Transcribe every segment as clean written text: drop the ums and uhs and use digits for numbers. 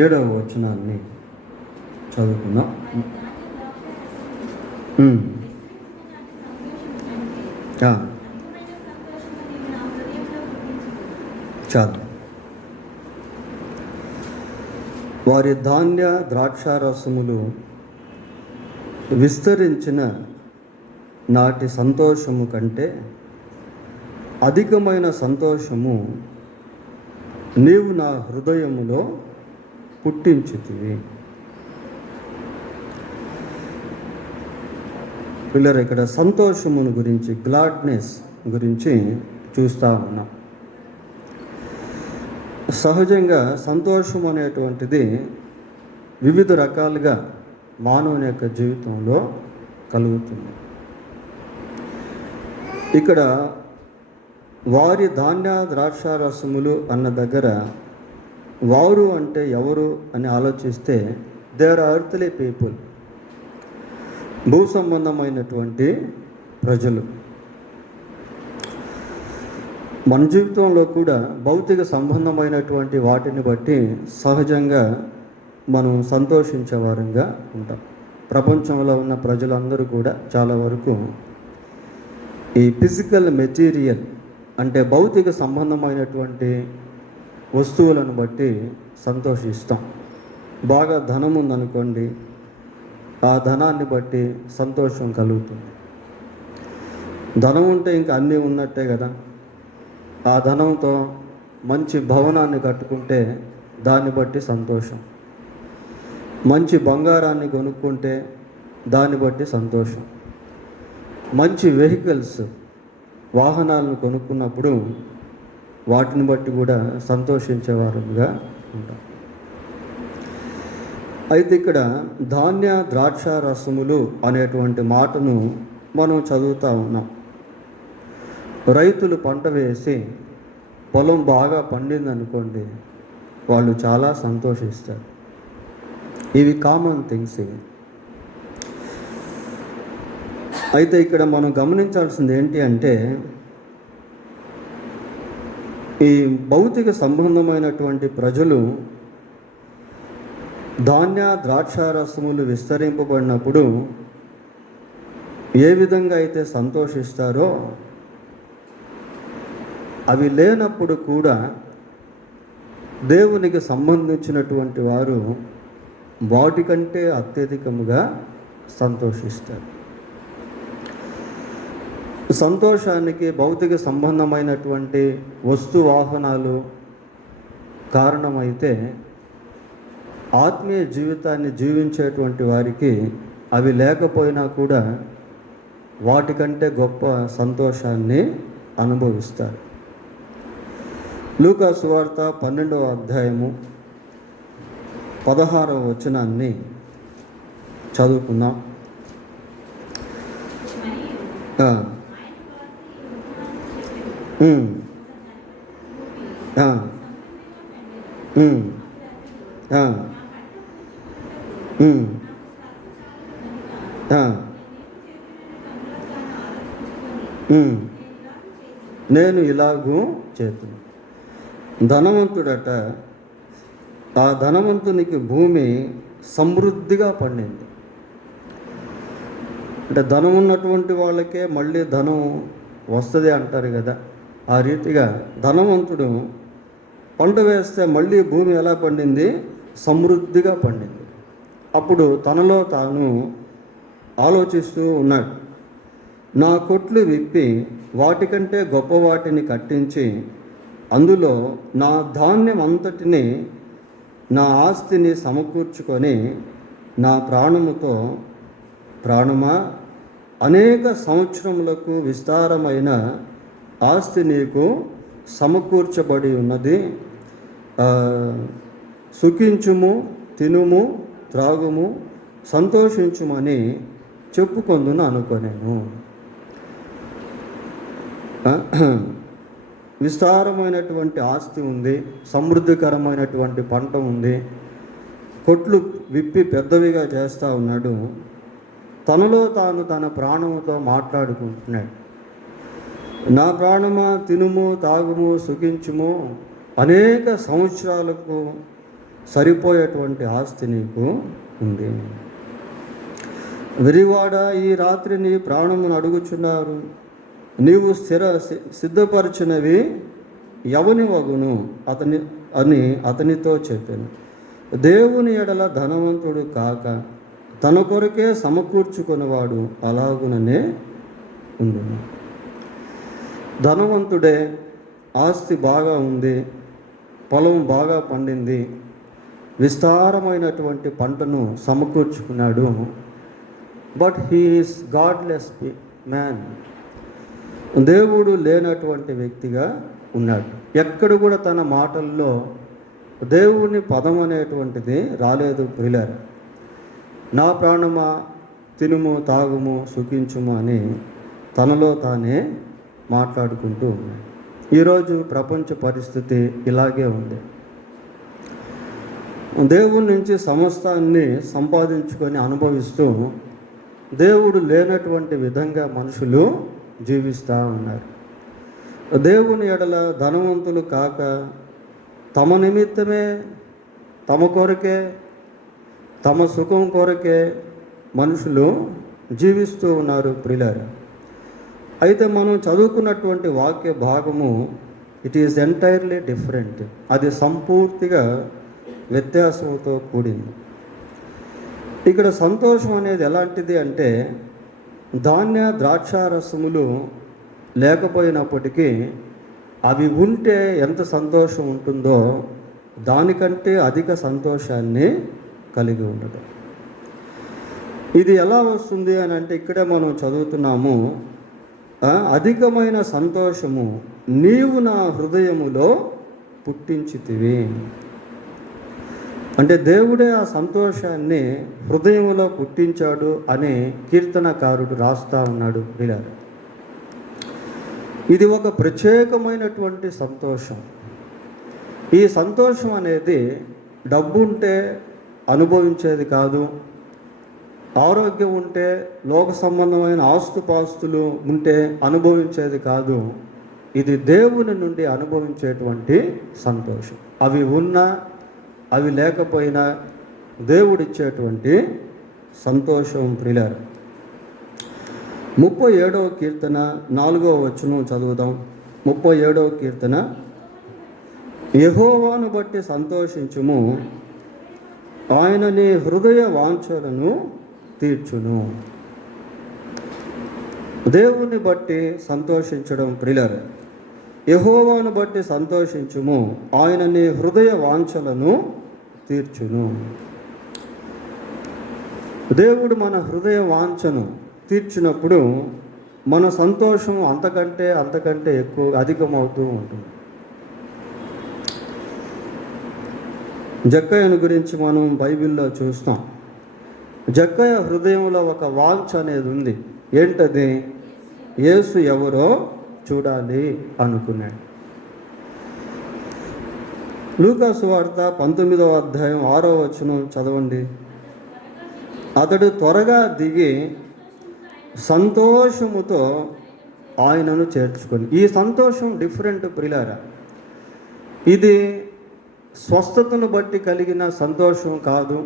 7వ వచనాన్ని చదువుకుందాం. చాలు. వారి ధాన్య ద్రాక్షారసములు విస్తరించిన నాటి సంతోషము కంటే అధికమైన సంతోషము నీవు నా హృదయములో పుట్టించితివి. పిల్లలు, ఇక్కడ సంతోషమును గురించి, గ్లాడ్నెస్ గురించి చూస్తూ ఉన్నాం. సహజంగా సంతోషం అనేటువంటిది వివిధ రకాలుగా మానవుని యొక్క జీవితంలో కలుగుతుంది. ఇక్కడ వారి ధాన్య ద్రాక్షారసములు అన్న దగ్గర వారు అంటే ఎవరు అని ఆలోచిస్తే దే ఆర్ ఎర్త్లీ పీపుల్, భూ సంబంధమైనటువంటి ప్రజలు. మన జీవితంలో కూడా భౌతిక సంబంధమైనటువంటి వాటిని బట్టి సహజంగా మనం సంతోషించే వారంగా ఉంటాం. ప్రపంచంలో ఉన్న ప్రజలందరూ కూడా చాలా వరకు ఈ ఫిజికల్ మెటీరియల్ అంటే భౌతిక సంబంధమైనటువంటి వస్తువులను బట్టి సంతోషిస్తాం. బాగా ధనం ఉందనుకోండి, ఆ ధనాన్ని బట్టి సంతోషం కలుగుతుంది. ధనం ఉంటే ఇంకా అన్నీ ఉన్నట్టే కదా. ఆ ధనంతో మంచి భవనాన్ని కట్టుకుంటే దాన్ని బట్టి సంతోషం, మంచి బంగారాన్ని కొనుక్కుంటే దాన్ని బట్టి సంతోషం, మంచి వెహికల్స్ వాహనాలను కొనుక్కున్నప్పుడు వాటిని బట్టి కూడా సంతోషించేవారుగా ఉంటాం. అయితే ఇక్కడ ధాన్య ద్రాక్షారసములు అనేటువంటి మాటను మనం చదువుతూ ఉన్నాం. రైతులు పంట వేసి పొలం బాగా పండిందనుకోండి, వాళ్ళు చాలా సంతోషిస్తారు. ఇవి కామన్ థింగ్స్ ఇవి. అయితే ఇక్కడ మనం గమనించాల్సింది ఏంటి అంటే, ఈ భౌతిక సంబంధమైనటువంటి ప్రజలు ధాన్య ద్రాక్షారసములు విస్తరింపబడినప్పుడు ఏ విధంగా అయితే సంతోషిస్తారో, అవి లేనప్పుడు కూడా దేవునికి సంబంధించినటువంటి వారు వాటికంటే అత్యధికముగా సంతోషిస్తారు. సంతోషానికి భౌతిక సంబంధమైనటువంటి వస్తు వాహనాలు కారణమైతే, ఆత్మీయ జీవితాన్ని జీవించేటువంటి వారికి అవి లేకపోయినా కూడా వాటికంటే గొప్ప సంతోషాన్ని అనుభవిస్తారు. లూకా సువార్త 12వ అధ్యాయము 16వ వచనాన్ని చదువుకుందాం. నేను ఇలాగూ చేతును. ధనవంతుడట, ఆ ధనవంతునికి భూమి సమృద్ధిగా పండింది. అంటే ధనం ఉన్నటువంటి వాళ్ళకే మళ్ళీ ధనం వస్తుంది అంటారు కదా. ఆ రీతిగా ధనవంతుడు పంట వేస్తే మళ్ళీ భూమి ఎలా పండింది? సమృద్ధిగా పండింది. అప్పుడు తనలో తాను ఆలోచిస్తూ ఉన్నాడు, నా కొట్లు విప్పి వాటికంటే గొప్ప వాటిని కట్టించి అందులో నా ధాన్యం అంతటిని, నా ఆస్తిని సమకూర్చుకొని నా ప్రాణముతో, ప్రాణమా, అనేక సంవత్సరములకు విస్తారమైన ఆస్తి నీకు సమకూర్చబడి ఉన్నది, సుఖించుము, తినుము, త్రాగుము, సంతోషించుమని చెప్పుకొందును అనుకొనేను. విస్తారమైనటువంటి ఆస్తి ఉంది, సమృద్ధికరమైనటువంటి పంట ఉంది, కొట్లు విప్పి పెద్దవిగా చేస్తూ ఉన్నాడు. తనలో తాను తన ప్రాణముతో మాట్లాడుకుంటున్నాడు, నా ప్రాణమా, తినుము, తాగుము, సుఖించుము, అనేక సంవత్సరాలకు సరిపోయేటువంటి ఆస్తి నీకు ఉంది. వెరివాడ, ఈ రాత్రి నీ ప్రాణమును అడుగుచున్నారు, నీవు సిద్ధపరిచినవి ఎవని వగును అని అతనితో చెప్పాను. దేవుని ఎడల ధనవంతుడు కాక తన కొరకే సమకూర్చుకునేవాడు అలాగుననే ఉండును. ధనవంతుడే, ఆస్తి బాగా ఉంది, పొలం బాగా పండింది, విస్తారమైనటువంటి పంటను సమకూర్చుకున్నాడు. But he is godless man. దేవుడు లేనటువంటి వ్యక్తిగా ఉన్నాడు. ఎక్కడ కూడా తన మాటల్లో దేవుని పదం అనేటువంటిది రాలేదు. ప్రియులారా, నా ప్రాణమా తినుము తాగుము సుఖించుము అని తనలో తానే మాట్లాడుకుంటూ ఉన్నాడు. ఈరోజు ప్రపంచ పరిస్థితి ఇలాగే ఉంది. దేవుని నుంచి సమస్తాన్ని సంపాదించుకొని అనుభవిస్తూ దేవుడు లేనటువంటి విధంగా మనుషులు జీవిస్తూ ఉన్నారు. దేవుని ఎడల ధనవంతులు కాక తమ నిమిత్తమే, తమ కొరకే, తమ సుఖం కొరకే మనుషులు జీవిస్తూ ఉన్నారు. ప్రియులారా, అయితే మనం చదువుకున్నటువంటి వాక్య భాగము ఇట్ ఈస్ ఎంటైర్లీ డిఫరెంట్. అది సంపూర్తిగా వ్యత్యాసంతో కూడింది. ఇక్కడ సంతోషం అనేది ఎలాంటిది అంటే, ధాన్య ద్రాక్షారసములు లేకపోయినప్పటికీ అవి ఉంటే ఎంత సంతోషం ఉంటుందో దానికంటే అధిక సంతోషాన్ని కలిగి ఉండదు. ఇది ఎలా వస్తుంది అని అంటే, ఇక్కడే మనం చదువుతున్నాము, అధికమైన సంతోషము నీవు నా హృదయములో పుట్టించితివి. అంటే దేవుడే ఆ సంతోషాన్ని హృదయంలో పుట్టించాడు అని కీర్తనకారుడు రాస్తా ఉన్నాడు. ఇది ఒక ప్రత్యేకమైనటువంటి సంతోషం. ఈ సంతోషం అనేది డబ్బు ఉంటే అనుభవించేది కాదు, ఆరోగ్యం ఉంటే, లోక సంబంధమైన ఆస్తుపాస్తులు ఉంటే అనుభవించేది కాదు. ఇది దేవుని నుండి అనుభవించేటువంటి సంతోషం. అవి ఉన్నా అవి లేకపోయినా దేవుడిచ్చేటువంటి సంతోషం. ప్రియులారా, 37వ కీర్తన 4వ వచనం చదువుదాం. 37వ కీర్తన, యెహోవాను బట్టి సంతోషించుము, ఆయన నీ హృదయ వాంఛలను తీర్చును. దేవుని బట్టి సంతోషించడం. ప్రియులారా, యెహోవాను బట్టి సంతోషించుము, ఆయన నీ హృదయ వాంఛలను తీర్చును. దేవుడు మన హృదయ వాంఛను తీర్చినప్పుడు మన సంతోషం అంతకంటే ఎక్కువ అధికమవుతూ ఉంటుంది. జక్కయ్యను గురించి మనం బైబిల్లో చూస్తాం. జక్కయ్య హృదయంలో ఒక వాంఛ అనేది ఉంది. ఏంటది? యేసు ఎవరో చూడాలి అనుకున్నాడు. లూకా సువార్త 19వ అధ్యాయం 6వ వచనం చదవండి. అతడు త్వరగా దిగి సంతోషముతో ఆయనను చేర్చుకొని. ఈ సంతోషం డిఫరెంట్. ప్రియులారా, ఇది స్వస్థతను బట్టి కలిగిన సంతోషం కాదు,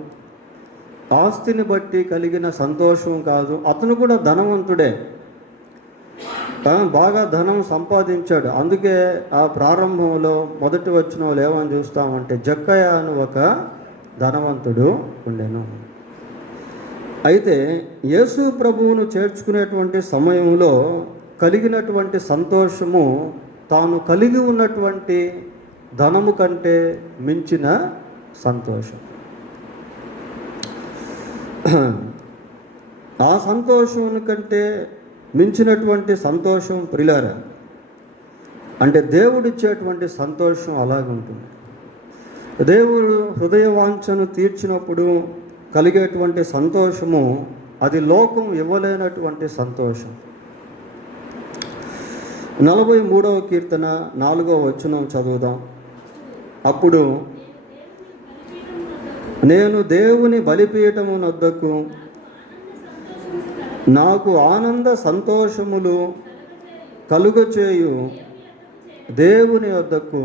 ఆస్తిని బట్టి కలిగిన సంతోషం కాదు. అతను కూడా ధనవంతుడే, బాగా ధనం సంపాదించాడు. అందుకే ఆ ప్రారంభంలో మొదటి వచ్చిన వాళ్ళు ఏమని చూస్తామంటే, జక్కయ్య అని ఒక ధనవంతుడు ఉండెను. అయితే యేసు ప్రభువును చేర్చుకునేటువంటి సమయంలో కలిగినటువంటి సంతోషము తాను కలిగి ఉన్నటువంటి ధనము కంటే మించిన సంతోషం. ఆ సంతోషం కంటే మించినటువంటి సంతోషం. ప్రియులారా, అంటే దేవుడిచ్చేటువంటి సంతోషం అలాగుంటుంది. దేవుడు హృదయ వాంఛను తీర్చినప్పుడు కలిగేటువంటి సంతోషము అది లోకం ఇవ్వలేనటువంటి సంతోషం. 43వ కీర్తన 4వ వచనం చదువుదాం. అప్పుడు నేను దేవుని బలిపీఠము నొద్దకు నాకు ఆనంద సంతోషములు కలుగచేయు దేవుని వద్దకు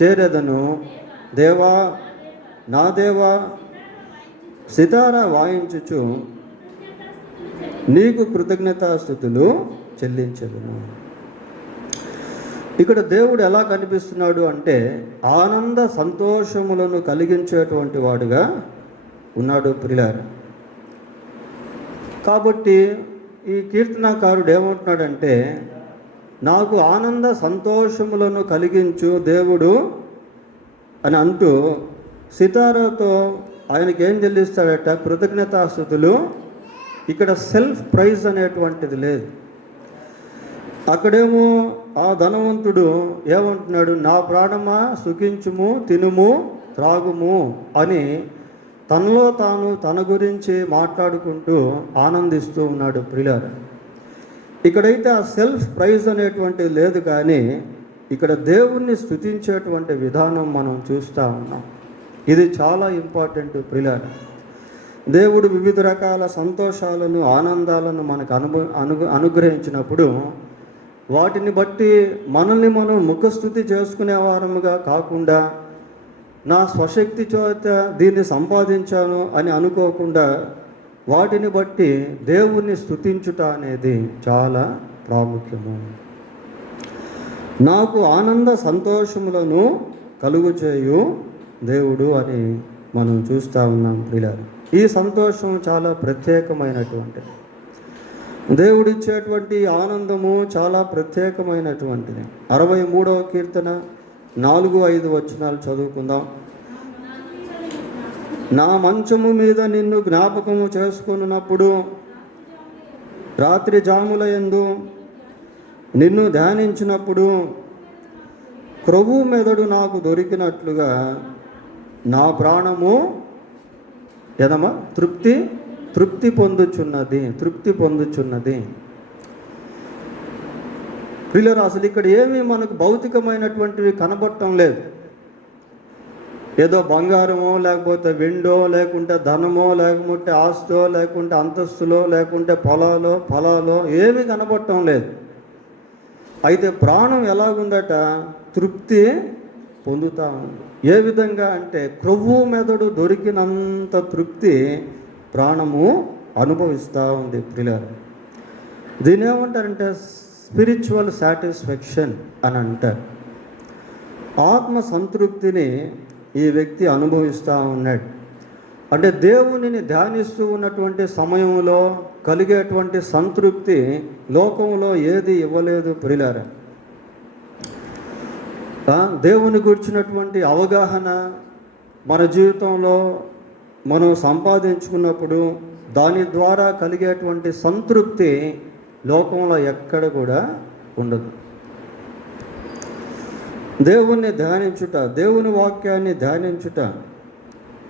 చేరెదను. దేవా, నా దేవా సితారా వాయించుచు నీకు కృతజ్ఞతాస్తుతులు చెల్లించెదను. ఇక్కడ దేవుడు ఎలా కనిపిస్తున్నాడు అంటే ఆనంద సంతోషములను కలిగించేటువంటి వాడుగా ఉన్నాడు ప్రియులారా. కాబట్టి ఈ కీర్తనాకారుడు ఏమంటున్నాడంటే నాకు ఆనంద సంతోషములను కలిగించు దేవుడు అని అంటూ సితారాతో ఆయనకి ఏం చెల్లిస్తాడట? కృతజ్ఞతాస్తుతులు. ఇక్కడ సెల్ఫ్ ప్రైజ్ అనేటువంటిది లేదు. అక్కడేమో ఆ ధనవంతుడు ఏమంటున్నాడు? నా ప్రాణమా సుఖించుము, తినుము, త్రాగుము అని తనలో తాను తన గురించి మాట్లాడుకుంటూ ఆనందిస్తూ ఉన్నాడు ప్రియులారా. ఇక్కడైతే ఆ సెల్ఫ్ ప్రైజ్ అనేటువంటిది లేదు, కానీ ఇక్కడ దేవుణ్ణి స్తుతించేటువంటి విధానం మనం చూస్తూ ఉన్నాం. ఇది చాలా ఇంపార్టెంట్ ప్రియులారా. దేవుడు వివిధ రకాల సంతోషాలను, ఆనందాలను మనకు అనుగ్రహించినప్పుడు వాటిని బట్టి మనల్ని మనం ముఖస్థుతి చేసుకునే వారముగా కాకుండా నా స్వశక్తి చేత దీన్ని సంపాదించాను అని అనుకోకుండా వాటిని బట్టి దేవుణ్ణి స్తుతించుట అనేది చాలా ప్రాముఖ్యము. నాకు ఆనంద సంతోషములను కలుగు చేయు దేవుడు అని మనం చూస్తూ ఉన్నాం ప్రియులారా. ఈ సంతోషం చాలా ప్రత్యేకమైనటువంటిది. దేవుడిచ్చేటువంటి ఆనందము చాలా ప్రత్యేకమైనటువంటిది. 63వ కీర్తన 4-5 వచనాలు చదువుకుందాం. నా మంచము మీద నిన్ను జ్ఞాపకము చేసుకున్నప్పుడు రాత్రి జాముల యందు నిన్ను ధ్యానించినప్పుడు క్రొవ్వు మెదడు నాకు దొరికినట్లుగా నా ప్రాణము ఎదమా తృప్తి పొందుచున్నది. ప్రియులారా, అసలు ఇక్కడ ఏమీ మనకు భౌతికమైనటువంటివి కనబడటం లేదు. ఏదో బంగారమో, లేకపోతే వెండో, లేకుంటే ధనమో, లేకుంటే ఆస్తో, లేకుంటే అంతస్తులో, లేకుంటే ఫలాలో ఏమీ కనబడటం లేదు. అయితే ప్రాణం ఎలాగుందట? తృప్తి పొందుతా ఉంది. ఏ విధంగా అంటే క్రొవ్వు మెదడు దొరికినంత తృప్తి ప్రాణము అనుభవిస్తూ ఉంది ప్రియులారా. దీని ఏమంటారంటే స్పిరిచువల్ సాటిస్ఫాక్షన్ అని అంటారు. ఆత్మ సంతృప్తిని ఈ వ్యక్తి అనుభవిస్తూ ఉన్నాడు. అంటే దేవునిని ధ్యానిస్తూ ఉన్నటువంటి సమయంలో కలిగేటువంటి సంతృప్తి లోకంలో ఏది ఇవ్వలేదు ప్రియులారా. దేవుని గురించినటువంటి అవగాహన మన జీవితంలో మనం సంపాదించుకున్నప్పుడు దాని ద్వారా కలిగేటువంటి సంతృప్తి లోకంలో ఎక్కడ కూడా ఉండదు. దేవుణ్ణి ధ్యానించుట, దేవుని వాక్యాన్ని ధ్యానించుట,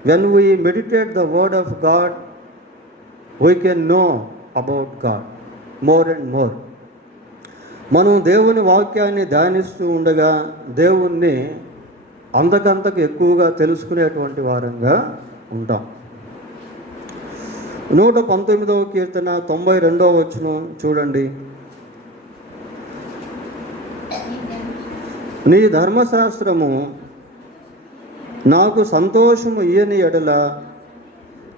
when we meditate the word of God, we can know about God more and more. మనం దేవుని వాక్యాన్ని ధ్యానిస్తూ ఉండగా దేవుణ్ణి అంతకంతకు ఎక్కువగా తెలుసుకునేటువంటి వారంగా ఉంటాం. 119వ కీర్తన 92వ వచనం చూడండి. నీ ధర్మశాస్త్రము నాకు సంతోషము ఇయ్యని ఎడల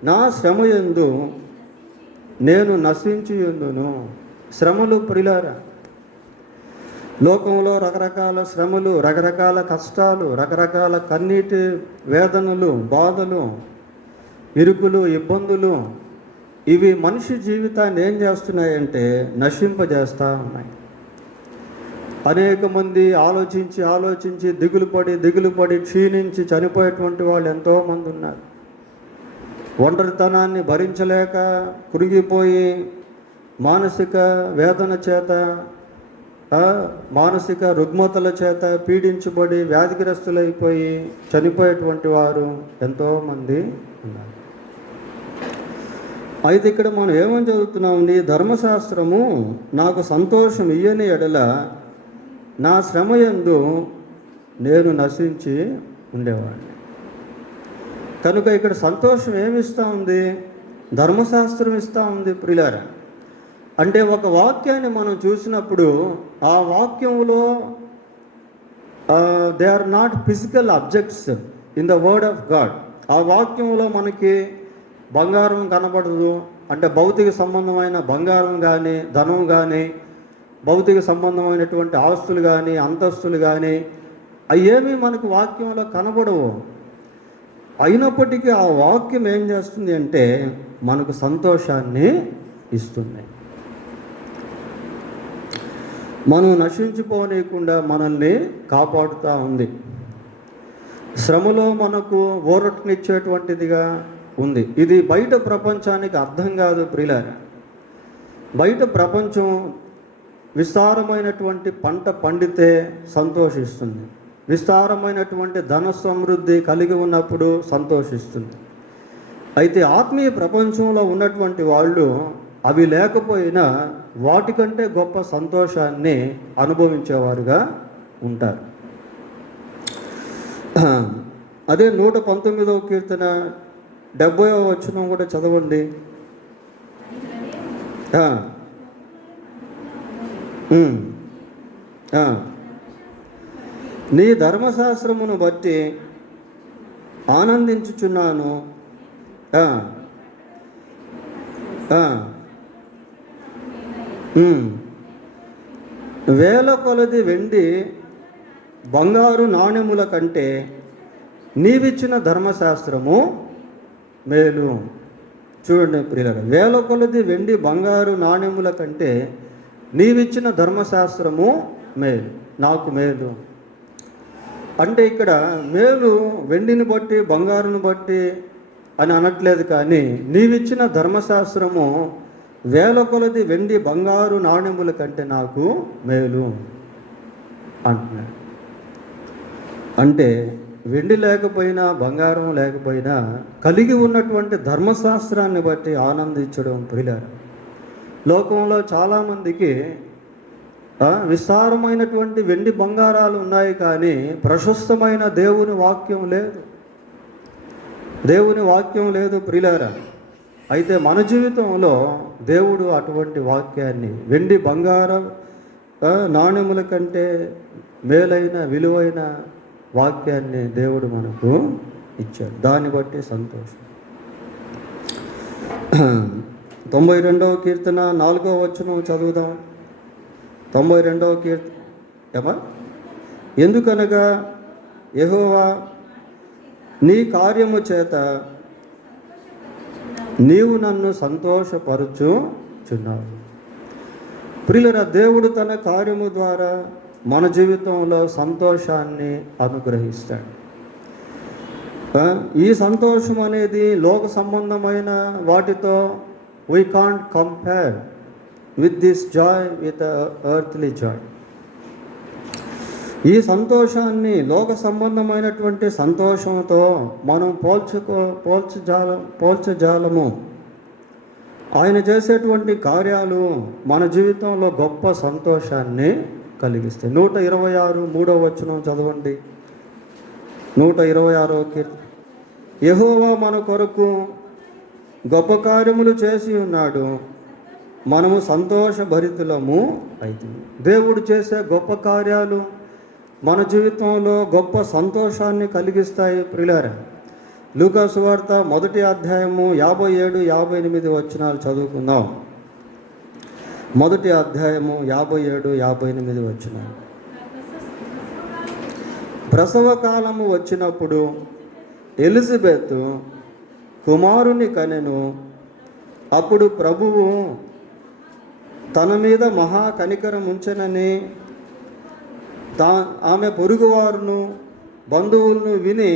నా శ్రమయందు నేను నశించియుందును. శ్రమలు ప్రియులారా, లోకంలో రకరకాల శ్రమలు, రకరకాల కష్టాలు, రకరకాల కన్నీటి వేదనలు, బాధలు, ఇరుకులు, ఇబ్బందులు, ఇవి మనిషి జీవితాన్ని ఏం చేస్తున్నాయంటే నశింపజేస్తూ ఉన్నాయి. అనేక మంది ఆలోచించి దిగులు పడి క్షీణించి చనిపోయేటువంటి వాళ్ళు ఎంతోమంది ఉన్నారు. ఒంటరితనాన్ని భరించలేక కృంగిపోయి మానసిక వేదన చేత, మానసిక రుగ్మతల చేత పీడించబడి వ్యాధిగ్రస్తులైపోయి చనిపోయేటువంటి వారు ఎంతోమంది ఉన్నారు. అయితే ఇక్కడ మనం ఏమని చదువుతున్నాం? నీ ధర్మశాస్త్రము నాకు సంతోషం ఇయ్యని ఎడల నా శ్రమయందు నేను నశించి ఉండేవాడిని. కనుక ఇక్కడ సంతోషం ఏమిస్తూ ఉంది? ధర్మశాస్త్రం ఇస్తూ ఉంది ప్రియులారా. అంటే ఒక వాక్యాన్ని మనం చూసినప్పుడు ఆ వాక్యంలో they are not physical objects in the word of God. ఆ వాక్యంలో మనకి బంగారం కనబడదు. అంటే భౌతిక సంబంధమైన బంగారం కానీ, ధనం కానీ, భౌతిక సంబంధమైనటువంటి ఆస్తులు కానీ, అంతస్తులు కానీ అవేమీ మనకు వాక్యంలో కనబడవు. అయినప్పటికీ ఆ వాక్యం ఏం చేస్తుంది అంటే మనకు సంతోషాన్ని ఇస్తుంది. మనం నశించిపోనీయకుండా మనల్ని కాపాడుతూ ఉంది. శ్రమలో మనకు ఊరటనిచ్చేటువంటిదిగా ఉంది. ఇది బయట ప్రపంచానికి అర్థం కాదు ప్రియులారా. బయట ప్రపంచం విస్తారమైనటువంటి పంట పండితే సంతోషిస్తుంది, విస్తారమైనటువంటి ధన సమృద్ధి కలిగి ఉన్నప్పుడు సంతోషిస్తుంది. అయితే ఆత్మీయ ప్రపంచంలో ఉన్నటువంటి వాళ్ళు అవి లేకపోయినా వాటికంటే గొప్ప సంతోషాన్ని అనుభవించేవారుగా ఉంటారు. అదే 119వ కీర్తన 70వ వచనం కూడా చదవండి. నీ ధర్మశాస్త్రమును బట్టి ఆనందించుచున్నాను. వేల కొలది వెండి బంగారు నాణెముల కంటే నీవిచ్చిన ధర్మశాస్త్రము మేలు. చూడండి ప్రియులారా, వేల కొలది వెండి బంగారు నాణెముల కంటే నీవిచ్చిన ధర్మశాస్త్రము మేలు, నాకు మేలు. అంటే ఇక్కడ మేలు వెండిని బట్టి బంగారుని బట్టి అని అనట్లేదు, కానీ నీవిచ్చిన ధర్మశాస్త్రము వేల కొలది వెండి బంగారు నాణెముల కంటే నాకు మేలు అంటున్నాడు. అంటే వెండి లేకపోయినా బంగారం లేకపోయినా కలిగి ఉన్నటువంటి ధర్మశాస్త్రాన్ని బట్టి ఆనందించడం ప్రియులారా. లోకంలో చాలామందికి విస్తారమైనటువంటి వెండి బంగారాలు ఉన్నాయి, కానీ ప్రశస్తమైన దేవుని వాక్యం లేదు. దేవుని వాక్యం లేదు ప్రియులారా. అయితే మన జీవితంలో దేవుడు అటువంటి వాక్యాన్ని, వెండి బంగారం నాణ్యముల కంటే మేలైన విలువైన వాక్యాన్ని దేవుడు మనకు ఇచ్చాడు. దాన్ని బట్టి సంతోషం. 92వ కీర్తన 4వ వచనం చదువుదాం. 92వ కీర్తన. ఎందుకనగా యెహోవా నీ కార్యము చేత నీవు నన్ను సంతోషపరచుచున్నావు. ప్రియులారా, దేవుడు తన కార్యము ద్వారా మన జీవితంలో సంతోషాన్ని అనుగ్రహిస్తాడు. ఈ సంతోషం అనేది లోక సంబంధమైన వాటితో we can't compare with this joy with a earthly joy. ఈ సంతోషాన్ని లోక సంబంధమైనటువంటి సంతోషంతో మనం పోల్చజాలము. ఆయన చేసేటువంటి కార్యాలు మన జీవితంలో గొప్ప సంతోషాన్ని కలిగిస్తాయి. 126 3వ వచనం చదవండి. 126వ కీర్తన. యెహోవా మన కొరకు గొప్ప కార్యములు చేసి ఉన్నాడు, మనము సంతోషభరితులము అవుతుంది. దేవుడు చేసే గొప్ప కార్యాలు మన జీవితంలో గొప్ప సంతోషాన్ని కలిగిస్తాయి ప్రియులారా. లూకా సువార్త 1వ అధ్యాయము 57, 58 వచనాలు చదువుకుందాం. 1వ అధ్యాయము 57, 58 వచనాలు. ప్రసవ కాలము వచ్చినప్పుడు ఎలిజబెత్ కుమారుని కనెను. అప్పుడు ప్రభువు తన మీద మహా కనికరం ఉంచెనని ఆమె పొరుగువారును బంధువులను విని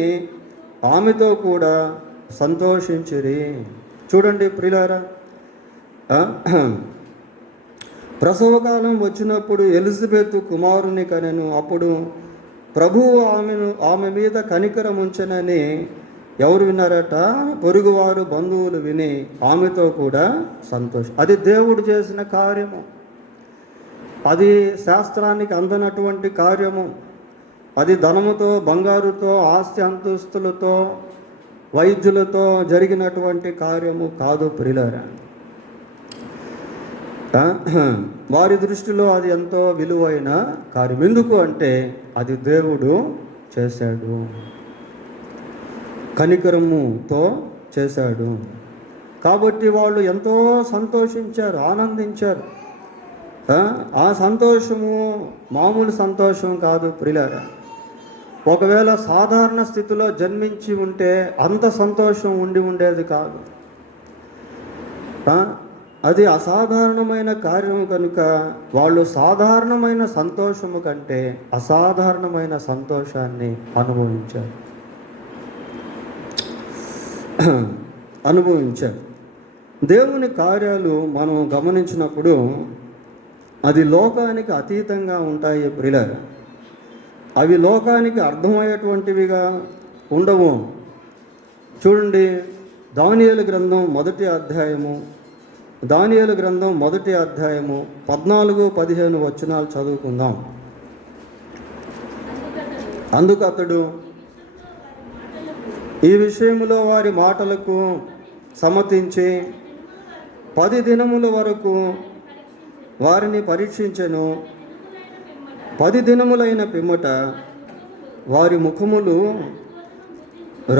ఆమెతో కూడా సంతోషించిరి. చూడండి ప్రియులారా, ప్రసవకాలం వచ్చినప్పుడు ఎలిజబెత్ కుమారుని కనెను. అప్పుడు ప్రభువు ఆమె మీద కనికరం ఉంచెనని ఎవరు విన్నారట? పొరుగువారు బంధువులు విని ఆమెతో కూడా సంతోషం. అది దేవుడు చేసిన కార్యము. అది శాస్త్రానికి అందనటువంటి కార్యము. అది ధనముతో, బంగారుతో, ఆస్తి అంతస్తులతో, వైద్యులతో జరిగినటువంటి కార్యము కాదు ప్రియులారా. వారి దృష్టిలో అది ఎంతో విలువైన కార్యం. ఎందుకు అంటే అది దేవుడు చేశాడు. కనికరముతో చేశాడు. కాబట్టి వాళ్ళు ఎంతో సంతోషించారు, ఆనందించారు. ఆ సంతోషము మామూలు సంతోషం కాదు ప్రియులారా. ఒకవేళ సాధారణ స్థితిలో జన్మించి ఉంటే అంత సంతోషం ఉండేది కాదు. అది అసాధారణమైన కార్యం కనుక వాళ్ళు సాధారణమైన సంతోషము కంటే అసాధారణమైన సంతోషాన్ని అనుభవించారు. దేవుని కార్యాలు మనం గమనించినప్పుడు అది లోకానికి అతీతంగా ఉంటాయి ప్రియులారా. అవి లోకానికి అర్థమయ్యేటువంటివిగా ఉండవు. చూడండి, దానియేలు గ్రంథం మొదటి అధ్యాయము 14-15 వచనాలు చదువుకుందాం. అందుకు అతడు ఈ విషయములో వారి మాటలకు సమ్మతించి 10 దినముల వరకు వారిని పరీక్షించెను. 10 దినములైన పిమ్మట వారి ముఖములు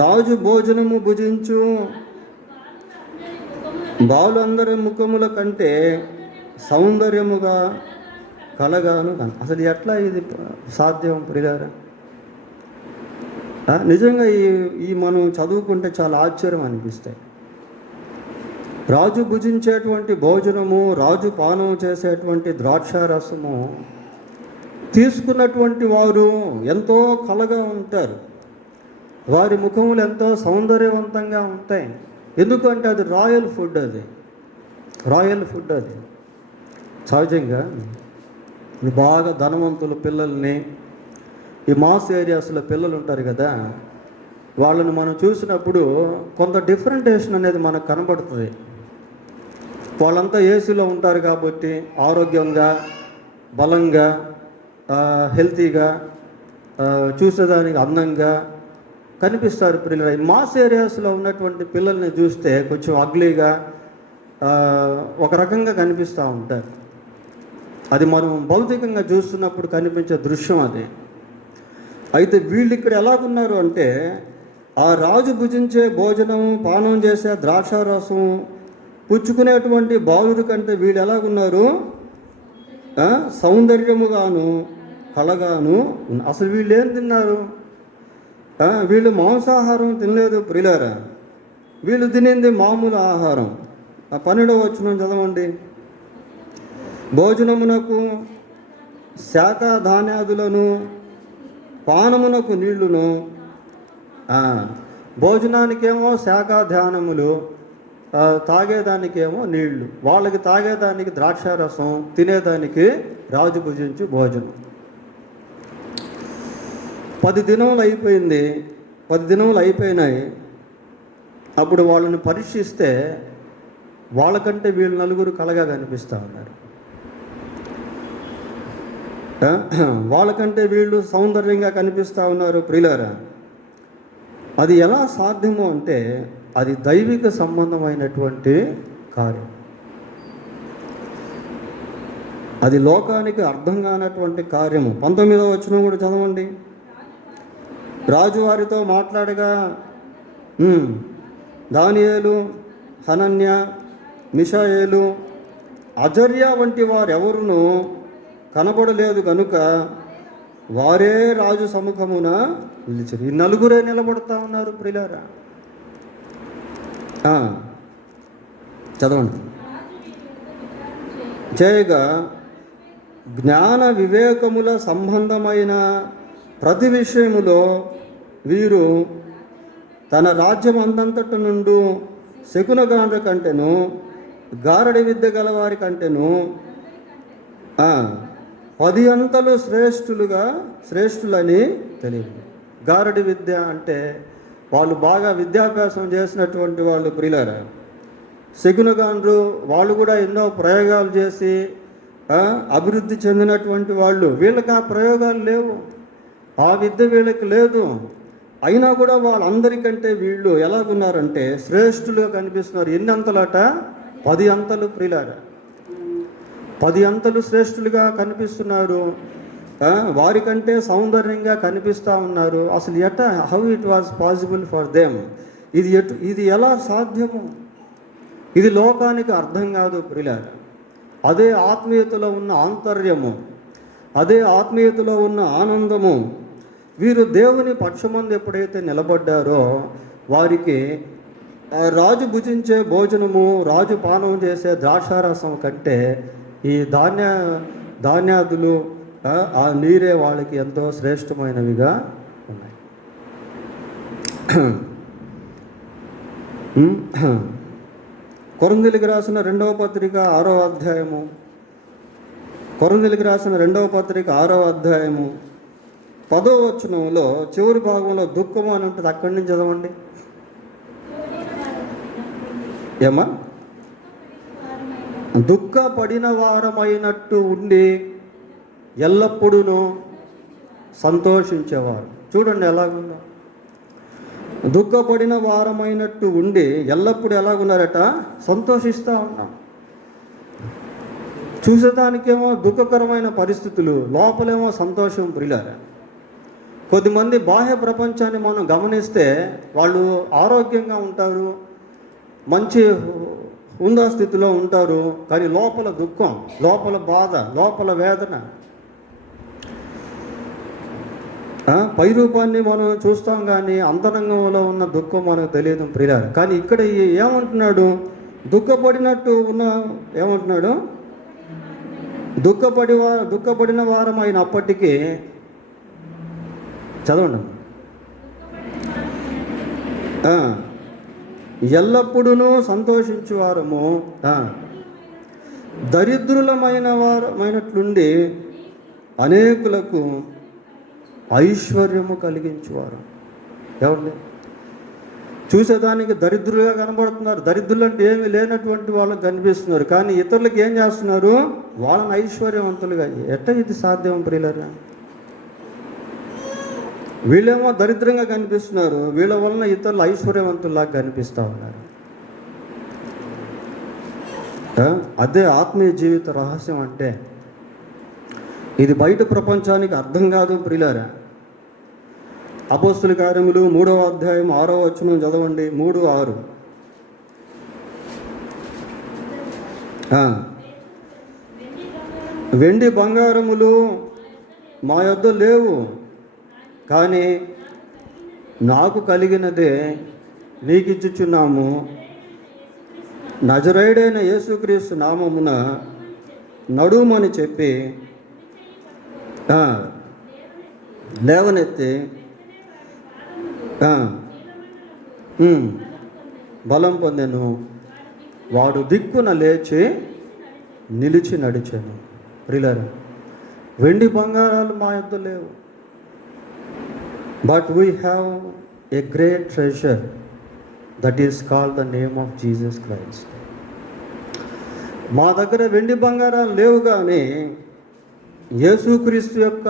రాజు భోజనము భుజించు బాలులందరి ముఖముల కంటే సౌందర్యముగా కలగాను. అసలు ఎట్లా ఇది సాధ్యం ప్రియులారా? నిజంగా ఈ మనం చదువుకుంటే చాలా ఆశ్చర్యం అనిపిస్తాయి. రాజు భుజించేటువంటి భోజనము, రాజు పానం చేసేటువంటి ద్రాక్షారసము తీసుకున్నటువంటి వారు ఎంతో కలగా ఉంటారు. వారి ముఖములు ఎంతో సౌందర్యవంతంగా ఉంటాయి. ఎందుకంటే అది రాయల్ ఫుడ్. అది సహజంగా బాగా ధనవంతుల పిల్లల్ని, ఈ మాస్ ఏరియాస్లో పిల్లలు ఉంటారు కదా, వాళ్ళని మనం చూసినప్పుడు కొంత డిఫరెంటేషన్ అనేది మనకు కనబడుతుంది. వాళ్ళంతా ఏసీలో ఉంటారు కాబట్టి ఆరోగ్యంగా, బలంగా, హెల్తీగా, చూసేదానికి అందంగా కనిపిస్తారు పిల్లలు. మాస్ ఏరియాస్లో ఉన్నటువంటి పిల్లల్ని చూస్తే కొంచెం అగ్లీగా, ఒక రకంగా కనిపిస్తూ ఉంటారు. అది మనం భౌతికంగా చూస్తున్నప్పుడు కనిపించే దృశ్యం అది. అయితే వీళ్ళు ఇక్కడ ఎలాగున్నారు అంటే, ఆ రాజు భుజించే భోజనం, పానం చేసే ద్రాక్షారసం పుచ్చుకునేటువంటి బాలుడి కంటే వీళ్ళు ఎలాగున్నారు? సౌందర్యముగాను కళగాను. అసలు వీళ్ళు ఏం తిన్నారు? వీళ్ళు మాంసాహారం తినలేదు ప్రియులారా. వీళ్ళు తినింది మామూలు ఆహారం. 12వ వచనం చదవండి. భోజనమునకు శాఖ ధాన్యాదులను, పానమునకు నీళ్లును. భోజనానికేమో శాఖ ధాన్యములు, తాగేదానికేమో నీళ్లు. వాళ్ళకి తాగేదానికి ద్రాక్షారసం, తినేదానికి రాజు భుజించు భోజనం. 10 దినములు అయిపోయింది. 10 దినములు అయిపోయినాయి. అప్పుడు వాళ్ళని పరీక్షిస్తే వాళ్ళకంటే వీళ్ళు నలుగురు కలగా కనిపిస్తూ ఉన్నారు. వాళ్ళకంటే వీళ్ళు సౌందర్యంగా కనిపిస్తూ ఉన్నారు ప్రియులారా. అది ఎలా సాధ్యమో అంటే అది దైవిక సంబంధమైనటువంటి కార్యం. అది లోకానికి అర్థం కానటువంటి కార్యము. 19వ వచనం కూడా చదవండి. రాజు వారితో మాట్లాడగా దానియేలు, హనన్య, మిషాయేలు, అజర్యా వంటి వారెవరును కనబడలేదు కనుక వారే రాజు సముఖమున నిలిచారు. ఈ నలుగురే నిలబడతా ఉన్నారు ప్రియులారా. చదవండి. చేయగా జ్ఞాన వివేకముల సంబంధమైన ప్రతి విషయములో వీరు తన రాజ్యం అందంతటి నుండి శకునగాండ్ర కంటేను, గారడి విద్య గలవారి కంటేను 10 అంతలు శ్రేష్ఠులని తెలియదు. గారడి విద్య అంటే వాళ్ళు బాగా విద్యాభ్యాసం చేసినటువంటి వాళ్ళు ప్రియులారా. శకునగాండ్రు వాళ్ళు కూడా ఎన్నో ప్రయోగాలు చేసి అభివృద్ధి చెందినటువంటి వాళ్ళు. వీళ్ళకి ఆ ప్రయోగాలు లేవు, ఆ విద్య వీళ్ళకి లేదు. అయినా కూడా వాళ్ళందరికంటే వీళ్ళు ఎలాగున్నారంటే శ్రేష్ఠులుగా కనిపిస్తున్నారు. ఎన్ని అంతలట? 10 అంతలు ప్రియులారా. 10 అంతలు శ్రేష్ఠులుగా కనిపిస్తున్నారు. వారికంటే సౌందర్యంగా కనిపిస్తూ ఉన్నారు. అసలు how it was possible for them? ఇది ఎలా సాధ్యము? ఇది లోకానికి అర్థం కాదు ప్రియులారా. అదే ఆత్మీయతలో ఉన్న ఆంతర్యము, అదే ఆత్మీయతలో ఉన్న ఆనందము. వీరు దేవుని పక్షమందు ఎప్పుడైతే నిలబడ్డారో వారికి రాజు భుజించే భోజనము, రాజు పానం చేసే ద్రాక్షారసం కంటే ఈ ధాన్యాదులు, ఆ నీరే వాళ్ళకి ఎంతో శ్రేష్టమైనవిగా ఉన్నాయి. కొరింథీయులకు రాసిన 2వ పత్రిక 6వ అధ్యాయము, కొరింథీయులకు రాసిన 2వ పత్రిక 6వ అధ్యాయము 10వ వచనంలో చివరి భాగంలో దుఃఖము అని ఉంటుంది. అక్కడి నుంచి చదవండి. ఏమా? దుఃఖపడిన వారమైనట్టు ఉండి ఎల్లప్పుడూ సంతోషించేవారు. చూడండి ఎలాగుందో. దుఃఖపడిన వారమైనట్టు ఉండి ఎల్లప్పుడూ ఎలాగున్నారట? సంతోషిస్తూ ఉన్నాం. చూసేదానికేమో దుఃఖకరమైన పరిస్థితులు, లోపలేమో సంతోషం ప్రియులారా. కొద్దిమంది బాహ్య ప్రపంచాన్ని మనం గమనిస్తే వాళ్ళు ఆరోగ్యంగా ఉంటారు, మంచి ఉందా స్థితిలో ఉంటారు, కానీ లోపల దుఃఖం, లోపల బాధ, లోపల వేదన. పై రూపాన్ని మనం చూస్తాం కానీ అంతరంగంలో ఉన్న దుఃఖం మనకు తెలియదు ప్రియులారా. కానీ ఇక్కడ ఏమంటున్నాడు? దుఃఖపడినట్టు ఏమంటున్నాడు? దుఃఖపడిన వారం అయినప్పటికీ, చదవండి, ఎల్లప్పుడూ సంతోషించువారము, దరిద్రులమైనట్లుండి అనేకులకు ఐశ్వర్యము కలిగించువారు. ఎవరిని చూసేదానికి దరిద్రులుగా కనబడుతున్నారు. దరిద్రులు అంటే ఏమీ లేనటువంటి వాళ్ళకి కనిపిస్తున్నారు. కానీ ఇతరులకు ఏం చేస్తున్నారు? వాళ్ళని ఐశ్వర్యవంతులుగా. ఇది సాధ్యం ప్రియులారా? వీళ్ళేమో దరిద్రంగా కనిపిస్తున్నారు, వీళ్ళ వలన ఇతరులు ఐశ్వర్యవంతుల్లాగా కనిపిస్తూ ఉన్నారు. అదే ఆత్మీయ జీవిత రహస్యం అంటే. ఇది బయట ప్రపంచానికి అర్థం కాదు ప్రియులారా. అపోస్తుల కార్యములు 3వ అధ్యాయం 6వ వచనం చదవండి. 3:6. వెండి బంగారములు మా యొద్ద లేవు, కానీ నాకు కలిగినదే నీకిచ్చుచున్నాము. నజరేయుడైన యేసుక్రీస్తు నామమున నడుమని చెప్పి లేవనెత్తి బలం పొందెను. వాడు దిక్కున లేచి నిలిచి నడిచాను. ప్రియులారా, వెండి బంగారాలు మా యొద్ద లేవు, but we have a great treasure that is called the name of Jesus Christ. మా దగ్గర వెండి బంగారాలు లేవు, కానీ యేసుక్రీస్తు యొక్క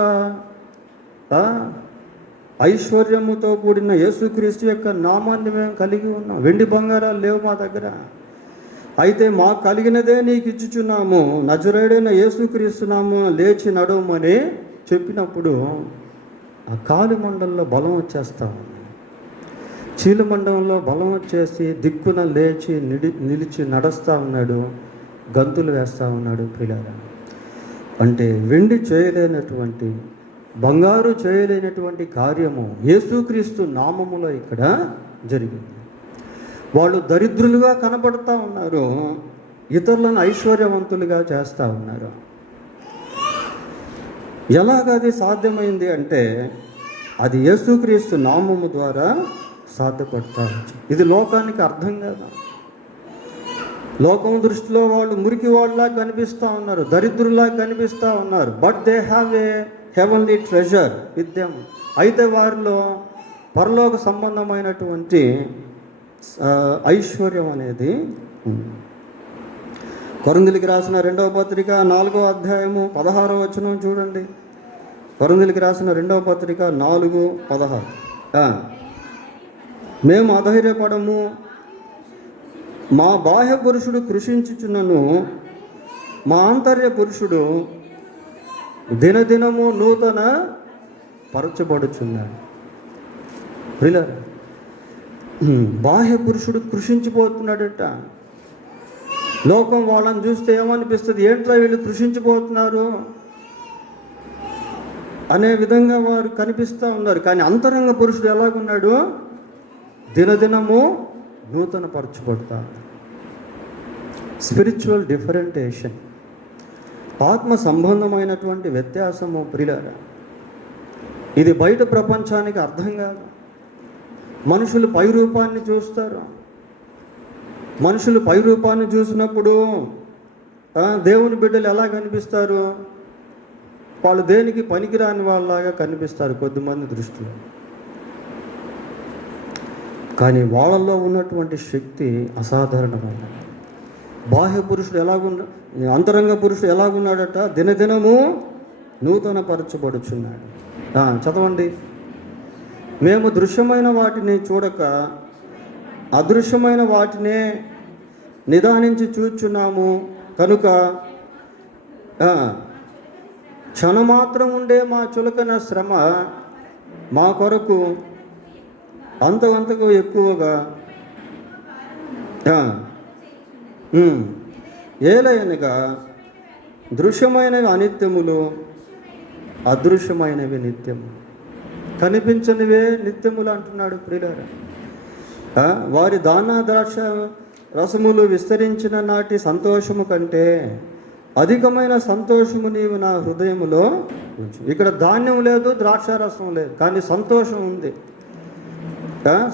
ఐశ్వర్యముతో కూడిన యేసుక్రీస్తు యొక్క నామాన్ని మేము కలిగి ఉన్నాం. వెండి బంగారాలు లేవు మా దగ్గర, అయితే మాకు కలిగినదే నీకు ఇచ్చుచున్నాము. నజరేయుడైన యేసుక్రీస్తు నామమున లేచి నడవమని చెప్పినప్పుడు ఆ కాలి మండలంలో బలం వచ్చేస్తా ఉంది. చీలమండలంలో బలం వచ్చేసి దిక్కున లేచి నిలిచి నడుస్తూ ఉన్నాడు, గంతులు వేస్తూ ఉన్నాడు. ప్రియులారా, అంటే వెండి చేయలేనటువంటి, బంగారు చేయలేనటువంటి కార్యము యేసుక్రీస్తు నామములో ఇక్కడ జరిగింది. వాళ్ళు దరిద్రులుగా కనబడుతూ ఉన్నారు, ఇతరులను ఐశ్వర్యవంతులుగా చేస్తూ ఉన్నారు. ఎలాగది సాధ్యమైంది అంటే అది యేసుక్రీస్తు నామము ద్వారా సాధ్యపడతా. ఇది లోకానికి అర్థం కాదు. లోకం దృష్టిలో వాళ్ళు మురికి వాళ్ళలా కనిపిస్తూ ఉన్నారు, దరిద్రులా కనిపిస్తూ ఉన్నారు. But they have a heavenly treasure with them. అయితే వారిలో పరలోక సంబంధమైనటువంటి ఐశ్వర్యం అనేది ఉంది. కొరింథీయులకు రాసిన 2వ పత్రిక 4వ అధ్యాయము 16వ వచనం చూడండి. కొరింథీయులకు రాసిన 2వ పత్రిక 4:16. మేము అధైర్యపడము, మా బాహ్య పురుషుడు కృషించుచున్నను, మా ఆంతర్య పురుషుడు దినదినము నూతన పరచబడుచున్నాడు. ప్రియులారా, బాహ్య పురుషుడు కృషించిపోతున్నాడట. లోకం వాళ్ళని చూస్తే ఏమనిపిస్తుంది, ఏంట్రా వీళ్ళు కృషించిపోతున్నారు అనే విధంగా వారు కనిపిస్తూ ఉన్నారు. కానీ అంతరంగ పురుషుడు ఎలాగున్నాడు, దినదినము నూతన పరచబడతాడు. స్పిరిచువల్ డిఫరెంటేషన్, ఆత్మ సంబంధమైనటువంటి వ్యత్యాసము. ప్రియులారా, ఇది బయట ప్రపంచానికి అర్థం కాదు. మనుషులు పై రూపాన్ని చూస్తారు. మనుషులు పై రూపాన్ని చూసినప్పుడు దేవుని బిడ్డలు ఎలా కనిపిస్తారు, వాళ్ళు దేనికి పనికిరాని వాళ్ళలాగా కనిపిస్తారు కొద్దిమంది దృష్టిలో. కానీ వాళ్ళల్లో ఉన్నటువంటి శక్తి అసాధారణమైనది. బాహ్య పురుషుడు అంతరంగ పురుషుడు ఎలాగున్నాడట, దినదినము నూతన పరచబడుచున్నాడు. చదవండి. మేము దృశ్యమైన వాటిని చూడక అదృశ్యమైన వాటినే నిదానించి చూచున్నాము కనుక క్షణమాత్రం ఉండే మా చులకన శ్రమ మా కొరకు అంతకంతకు ఎక్కువగా ఏలయనగా దృశ్యమైనవి అనిత్యములు, అదృశ్యమైనవి నిత్యము. కనిపించనివే నిత్యములు అంటున్నాడు. ప్రియులారా, వారి దాన ద్రాక్ష రసములు విస్తరించిన నాటి సంతోషము కంటే అధికమైన సంతోషము నీవు నా హృదయములో ఉంచు. ఇక్కడ ధాన్యం లేదు, ద్రాక్షారసం లేదు, కానీ సంతోషం ఉంది.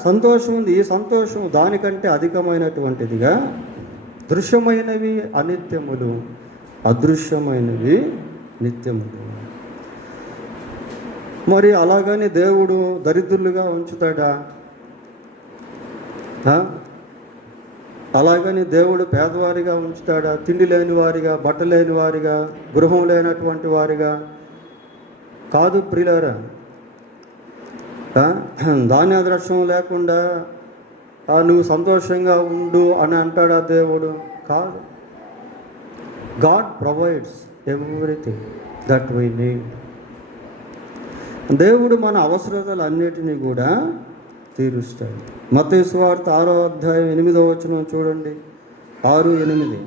సంతోషం ఉంది. ఈ సంతోషం దానికంటే అధికమైనటువంటిదిగా దృశ్యమైనవి అనిత్యములు, అదృశ్యమైనవి నిత్యములు. మరి అలాగని దేవుడు దరిద్రులుగా ఉంచుతాడా? అలాగని దేవుడు పేదవారిగా ఉంచుతాడా? తిండి లేని వారిగా, బట్ట లేని వారిగా, గృహం లేనటువంటి వారిగా కాదు. ప్రియులారా, ధాన్యాద్రక్షం లేకుండా నువ్వు సంతోషంగా ఉండు అని అంటాడా దేవుడు? కాదు. God provides everything that we need. దేవుడు మన అవసరతలు అన్నిటినీ కూడా తీరుస్తాడు. మత్తయి సువార్త 6వ అధ్యాయం 8వ వచనం చూడండి. 6:8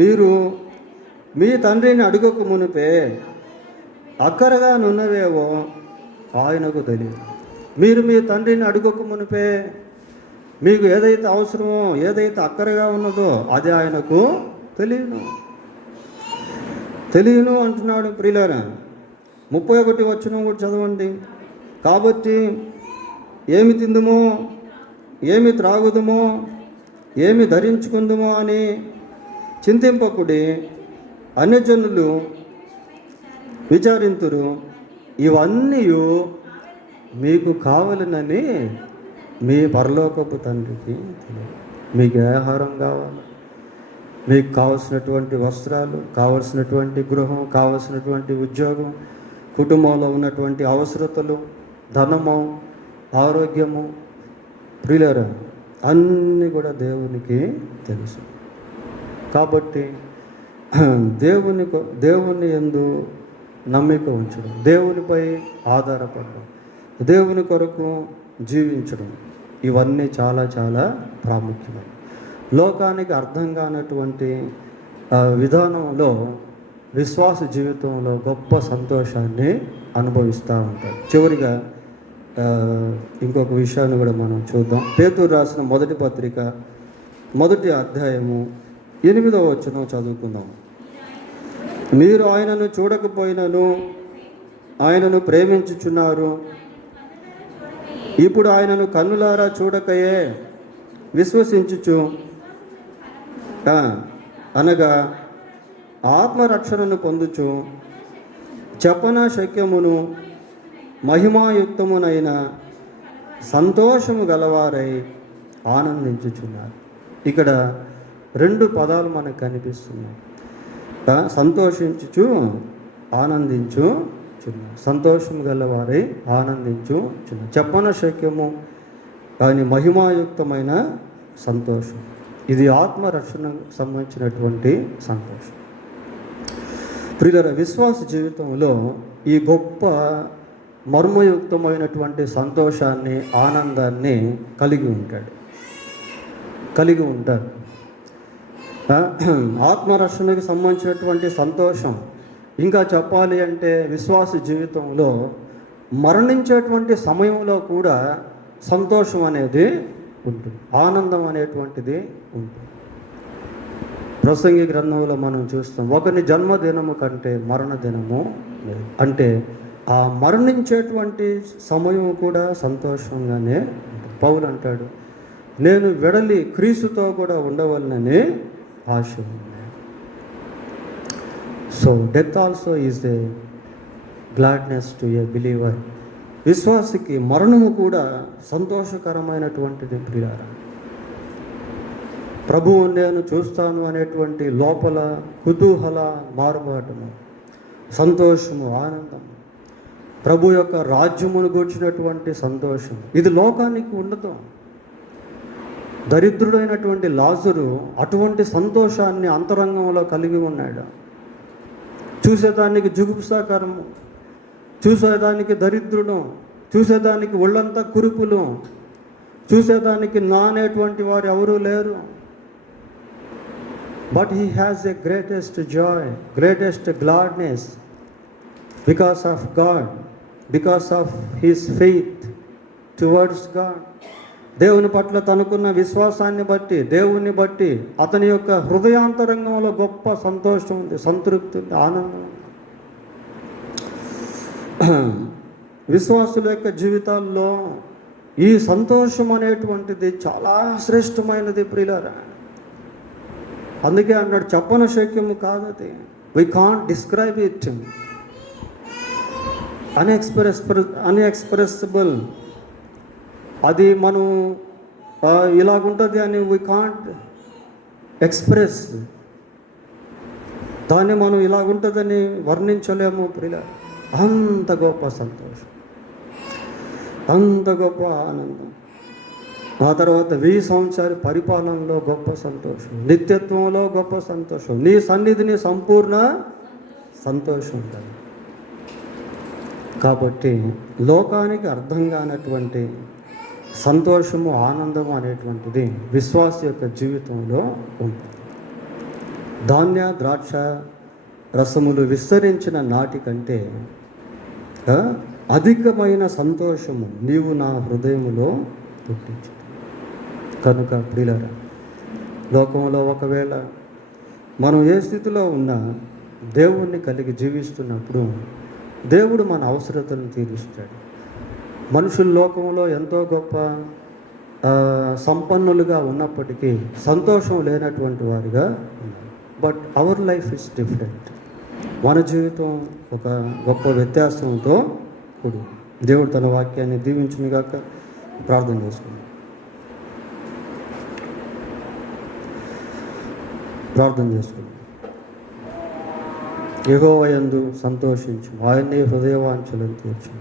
మీరు మీ తండ్రిని అడుగక మునిపే అక్కరగా నున్నవేవో ఆయనకు తెలియదు. మీరు మీ తండ్రిని అడుగక మునిపే మీకు ఏదైతే అవసరమో, ఏదైతే అక్కరగా ఉన్నదో అది ఆయనకు తెలియను అంటున్నాడు. ప్రియులారా, 31 వచనం కూడా చదవండి. కాబట్టి ఏమి తిందుమో, ఏమి త్రాగుదుమో, ఏమి ధరించుకుందుమో అని చింతింపకుడి, అన్యజనులు విచారింతురు. ఇవన్నీ మీకు కావాలనని మీ పరలోకపు తండ్రికి తెలియదు. మీకు ఆహారం కావాలి, మీకు కావలసినటువంటి వస్త్రాలు, కావలసినటువంటి గృహం, కావలసినటువంటి ఉద్యోగం, కుటుంబంలో ఉన్నటువంటి అవసరతలు, ధనము, ఆరోగ్యము, ప్రియులారా, అన్నీ కూడా దేవునికి తెలుసు. కాబట్టి దేవుని యందు నమ్మిక ఉంచడం, దేవునిపై ఆధారపడడం, దేవుని కొరకు జీవించడం, ఇవన్నీ చాలా చాలా ప్రాముఖ్యమైనవి. లోకానికి అర్థం కానటువంటి విధానంలో విశ్వాస జీవితంలో గొప్ప సంతోషాన్ని అనుభవిస్తూ ఉంటారు. చివరిగా ఇంకొక విషయాన్ని కూడా మనం చూద్దాం. పేతురు రాసిన మొదటి పత్రిక 1వ అధ్యాయము 8వ వచనం చదువుకుందాం. మీరు ఆయనను చూడకపోయినను ఆయనను ప్రేమించుచున్నారు. ఇప్పుడు ఆయనను కన్నులారా చూడకయే విశ్వసించుచు అనగా ఆత్మరక్షణను పొందుచు చెప్పన శక్యమును మహిమాయుక్తమునైన సంతోషము గలవారై ఆనందించుచున్నారు. ఇక్కడ 2 పదాలు మనకు కనిపిస్తున్నాయి. సంతోషించుచు, ఆనందించుచున్నారు. సంతోషము గలవారై ఆనందించుచున్నారు. చెప్పన శక్యము కానీ మహిమాయుక్తమైన సంతోషం. ఇది ఆత్మరక్షణకు సంబంధించినటువంటి సంతోషం. ప్రియులారా, విశ్వాస జీవితంలో ఈ గొప్ప మర్మయుక్తమైనటువంటి సంతోషాన్ని, ఆనందాన్ని కలిగి ఉంటారు. ఆత్మరక్షణకు సంబంధించినటువంటి సంతోషం, ఇంకా చెప్పాలి అంటే విశ్వాస జీవితంలో మరణించేటువంటి సమయంలో కూడా సంతోషం అనేది ఉంటుంది, ఆనందం అనేటువంటిది ఉంటుంది. ప్రసంగి గ్రంథంలో మనం చూస్తాం, ఒకని జన్మదినము కంటే మరణదినము లేదు. అంటే ఆ మరణించేటువంటి సమయం కూడా సంతోషంగానే ఉంటుంది. పౌలు అంటాడు, నేను వెడలి క్రీస్తుతో కూడా ఉండవలనని ఆశ ఉంది. So death also is a gladness to a believer. విశ్వాసికి మరణము కూడా సంతోషకరమైనటువంటిది. ప్రియులారా, ప్రభువు నేను చూస్తాను అనేటువంటి లోపల కుతూహల, మారుబాటుము, సంతోషము, ఆనందము, ప్రభు యొక్క రాజ్యమును గూర్చినటువంటి సంతోషం, ఇది లోకానికి ఉండదు. దరిద్రుడైనటువంటి లాజరు అటువంటి సంతోషాన్ని అంతరంగంలో కలిగి ఉన్నాడు. చూసేదానికి జుగుప్సాకరము, చూసేదానికి దరిద్రుడు, చూసేదానికి ఒళ్ళంతా కురుపులు, చూసేదానికి నానేటువంటి వారు ఎవరూ లేరు. But he has a greatest Joy, greatest gladness because of God, because of his faith towards God. దేవుని పట్ల తనకున్న విశ్వాసాన్ని బట్టి, దేవుని బట్టి అతని యొక్క హృదయాంతరంగంలో గొప్ప సంతోషం ఉంది, సంతృప్తి ఉంది, ఆనందం ఉంది. విశ్వాసుల యొక్క జీవితాల్లో ఈ సంతోషం అనేటువంటిది చాలా శ్రేష్టమైనది. ప్రియులారా, అందుకే అన్నాడు, చెప్పన శక్యము కాదది. We can't describe it, unexpressible. అది మనం ఇలాగుంటుంది అని వీ కాంట్ ఎక్స్ప్రెస్. దాన్ని మనం ఇలాగుంటుందని వర్ణించలేము. ప్రియుల, అంత గొప్ప సంతోషం, అంత గొప్ప ఆనందం. ఆ తర్వాత 1000 సంవత్సరాల పరిపాలనలో గొప్ప సంతోషం, నిత్యత్వంలో గొప్ప సంతోషం, నీ సన్నిధిని సంపూర్ణ సంతోషం ఉంటుంది. కాబట్టి లోకానికి అర్థం కానటువంటి సంతోషము, ఆనందము అనేటువంటిది విశ్వాస యొక్క జీవితంలో ఉంటుంది. ధాన్య ద్రాక్ష రసములు విస్తరించిన నాటి కంటే అధికమైన సంతోషము నీవు నా హృదయములో పుట్టించు. కనుక ప్రియులారా, లోకంలో ఒకవేళ మనం ఏ స్థితిలో ఉన్నా దేవుణ్ణి కలిగి జీవిస్తున్నప్పుడు దేవుడు మన అవసరతలను తీరుస్తాడు. మనుషుల లోకంలో ఎంతో గొప్ప సంపన్నులుగా ఉన్నప్పటికీ సంతోషం లేనటువంటి వారిగా ఉన్నారు. But our life is different. మన జీవితం ఒక గొప్ప వ్యత్యాసంతో కూడి. దేవుడు తన వాక్యాన్ని దీవించునుగాక. ప్రార్థన చేసుకుందాం. యెహోవా యందు సంతోషించు, ఆయన్ని హృదయవాంఛలను తీర్చు.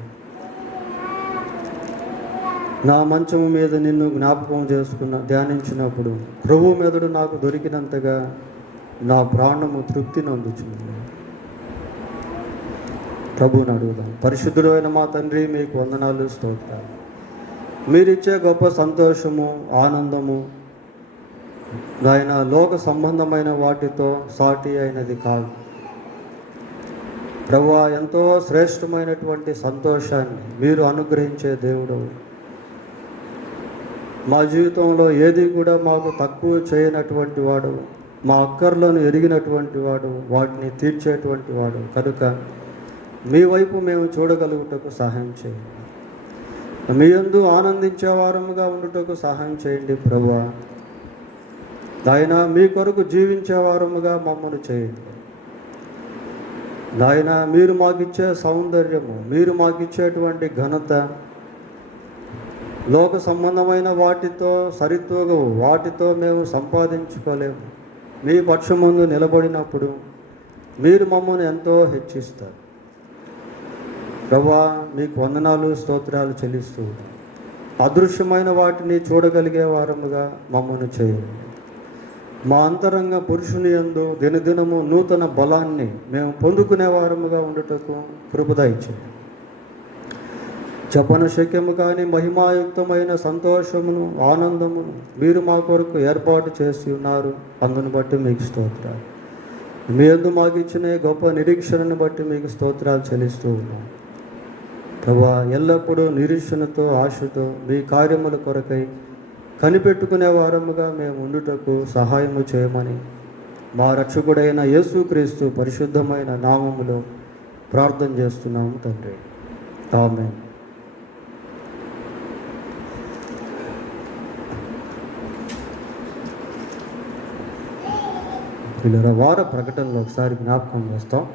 నా మంచము మీద నిన్ను జ్ఞాపకం ధ్యానించినప్పుడు ప్రభువు మెదడు నాకు దొరికినంతగా నా ప్రాణము తృప్తి నందుచున్నది. ప్రభువుని అడుగుదాం. పరిశుద్ధుడైన మా తండ్రి, మీకు వందనాలు, స్తోత్రాలు. మీరిచ్చే గొప్ప సంతోషము, ఆనందము నాయన లోక సంబంధమైన వాటితో సాటి అయినది కాదు. ప్రభువా, ఎంతో శ్రేష్టమైనటువంటి సంతోషాన్ని మీరు అనుగ్రహించే దేవుడు. మా జీవితంలో ఏది కూడా మాకు తక్కువ చేయనటువంటి వాడు, మా అక్కర్లను ఎరిగినటువంటి వాడు, వాటిని తీర్చేటువంటి వాడు. కనుక మీ వైపు మేము చూడగలుగుటకు సహాయం చేయండి. మీ యందు ఆనందించే వారముగా ఉండుటకు సహాయం చేయండి ప్రభువా. నాయన, మీ కొరకు జీవించే వారముగా మమ్మల్ని చేయండి నాయన. మీరు మాకిచ్చే సౌందర్యము, మీరు మాకిచ్చేటువంటి ఘనత లోక సంబంధమైన వాటితో సరితూగవు, వాటితో మేము సంపాదించుకోలేము. మీ పక్షమందు నిలబడినప్పుడు మీరు మమ్మల్ని ఎంతో హెచ్చిస్తారు ప్రభువా. మీకు వందనాలు, స్తోత్రాలు చెల్లిస్తూ అదృశ్యమైన వాటిని చూడగలిగే వారముగా మమ్మల్ని చేయండి. మా అంతరంగ పురుషుని యందు దినదినము నూతన బలాన్ని మేము పొందుకునే వారముగా ఉండుటకు కృప దయచేయండి. చెప్పన శక్యము కానీ మహిమాయుక్తమైన సంతోషమును ఆనందమును మీరు మా కొరకు ఏర్పాటు చేసి ఉన్నారు. అందును బట్టి మీకు స్తోత్రాలు. మీ యందు మాకు ఇచ్చిన గొప్ప నిరీక్షణను బట్టి మీకు స్తోత్రాలు చెల్లిస్తూ ఉన్నాం. ప్రభా, ఎల్లప్పుడూ నిరీక్షణతో ఆశతో మీ కార్యముల కొరకై కనిపెట్టుకునే వారముగా మేము ఉండుటకు సహాయము చేయమని మా రక్షకుడైన యేసుక్రీస్తు పరిశుద్ధమైన నామములో ప్రార్థన చేస్తున్నాము తండ్రి. ఆమేన్. పిల్లల వార ప్రకటనలో ఒకసారి జ్ఞాపకం చేస్తాం.